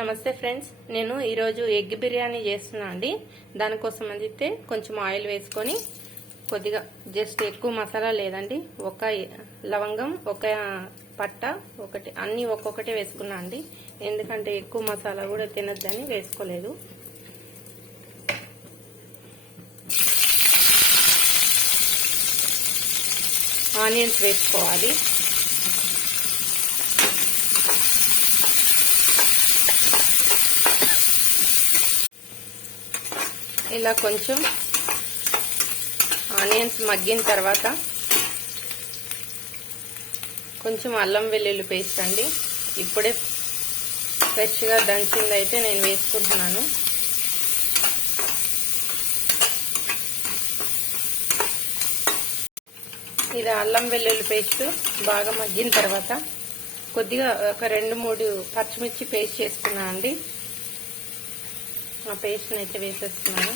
నమస్తే ఫ్రెండ్స్, నేను ఈరోజు ఎగ్ బిర్యానీ చేస్తున్నా అండి. దానికోసం అయితే కొంచెం ఆయిల్ వేసుకొని కొద్దిగా జస్ట్ ఎక్కువ మసాలా లేదండి, ఒక లవంగం, ఒక పట్ట, ఒకటి అన్నీ ఒక్కొక్కటి వేసుకున్నా అండి. ఎందుకంటే ఎక్కువ మసాలా కూడా తినొద్దని వేసుకోలేదు. ఆనియన్స్ వేసుకోవాలి. ఇలా కొంచెం ఆనియన్స్ మగ్గిన తర్వాత కొంచెం అల్లం వెల్లుల్లి పేస్ట్ అండి. ఇప్పుడే ఫ్రెష్గా దంచింది అయితే నేను వేసుకుంటున్నాను. ఇది అల్లం వెల్లుల్లి పేస్ట్ బాగా మగ్గిన తర్వాత కొద్దిగా ఒక 2-3 పచ్చిమిర్చి పేస్ట్ చేసుకున్నాను అండి. ఆ పేస్ట్ని అయితే వేసేస్తున్నాను.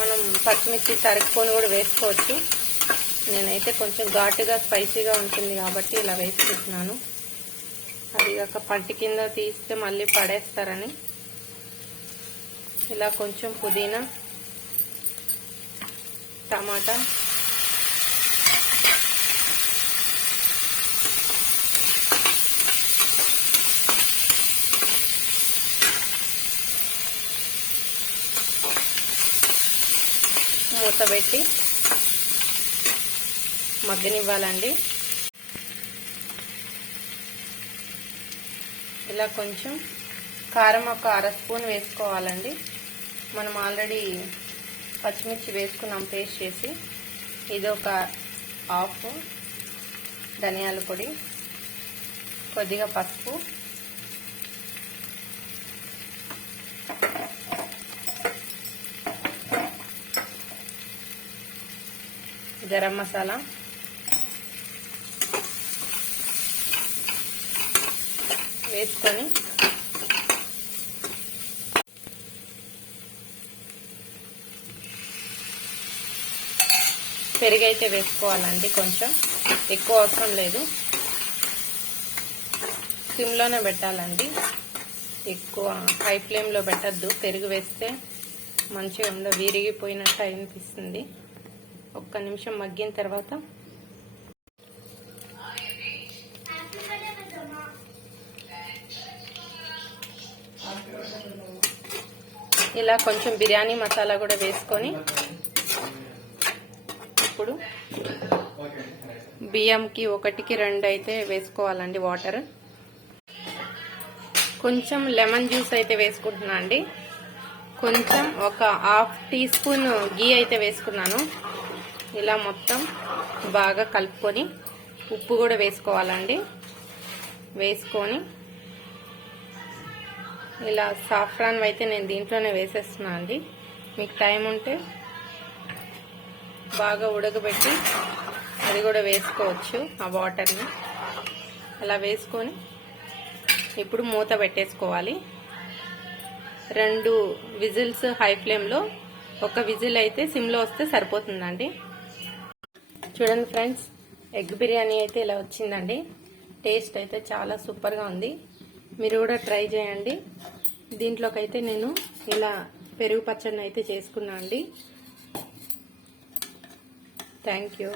మనం పచ్చిమిర్చి తరుక్కొని కూడా వేసుకోవచ్చు. నేనైతే కొంచెం ఘాటుగా స్పైసీగా ఉంటుంది కాబట్టి ఇలా వేసుకుంటున్నాను. అది కాక పంటి కింద తీస్తే మళ్ళీ పడేస్తారని ఇలా కొంచెం పుదీనా, టమాటా, మూత పెట్టి మగ్గనివ్వాలండి. ఇలా కొంచెం కారం ఒక 1/2 స్పూన్ వేసుకోవాలండి. మనం ఆల్రెడీ పచ్చిమిర్చి వేసుకున్నాం పేస్ట్ చేసి. ఇది ఒక 1/2 ధనియాల పొడి, కొద్దిగా పసుపు, గరం మసాలా, వేసుకొని పెరుగు అయితే వేసుకోవాలండి. కొంచెం ఎక్కువ అవసరం లేదు, సిమ్లోనే పెట్టాలండి. ఎక్కువ హై ఫ్లేమ్లో పెట్టద్దు. పెరుగు వేస్తే మంచిగా ఉండదు, విరిగిపోయినట్టు అనిపిస్తుంది. ఒక్క నిమిషం మగ్గిన తర్వాత ఇలా కొంచెం బిర్యానీ మసాలా కూడా వేసుకొని ఇప్పుడు బియ్యంకి 1కి 2 అయితే వేసుకోవాలండి వాటర్. కొంచెం లెమన్ జ్యూస్ అయితే వేసుకుంటున్నా అండి. కొంచెం ఒక 1/2 టీ స్పూన్ గీ అయితే వేసుకున్నాను. ఇలా మొత్తం బాగా కలుపుకొని ఉప్పు కూడా వేసుకోవాలండి. వేసుకొని ఇలా సాఫ్రాన్ అయితే నేను దీంట్లోనే వేసేస్తున్నా అండి. మీకు టైం ఉంటే బాగా ఉడకబెట్టి అది కూడా వేసుకోవచ్చు, ఆ వాటర్ని. అలా వేసుకొని ఇప్పుడు మూత పెట్టేసుకోవాలి. 2 విజిల్స్ హై ఫ్లేమ్లో, 1 విజిల్ అయితే సిమ్లో వస్తే సరిపోతుందండి. చూడండి ఫ్రెండ్స్, ఎగ్ బిర్యానీ అయితే ఇలా వచ్చిందండి. టేస్ట్ అయితే చాలా సూపర్గా ఉంది. మీరు కూడా ట్రై చేయండి. దీంట్లోకి అయితే నేను ఇలా పెరుగు పచ్చడిని అయితే చేసుకున్నా అండి. Thank you.